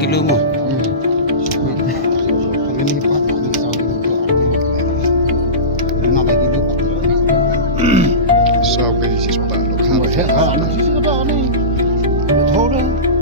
kilo mo. Pag-inipat, sabi ng ito. Na lagi lupa. So, kasi si Spano. Ano siya? Ano siya? Ano siya?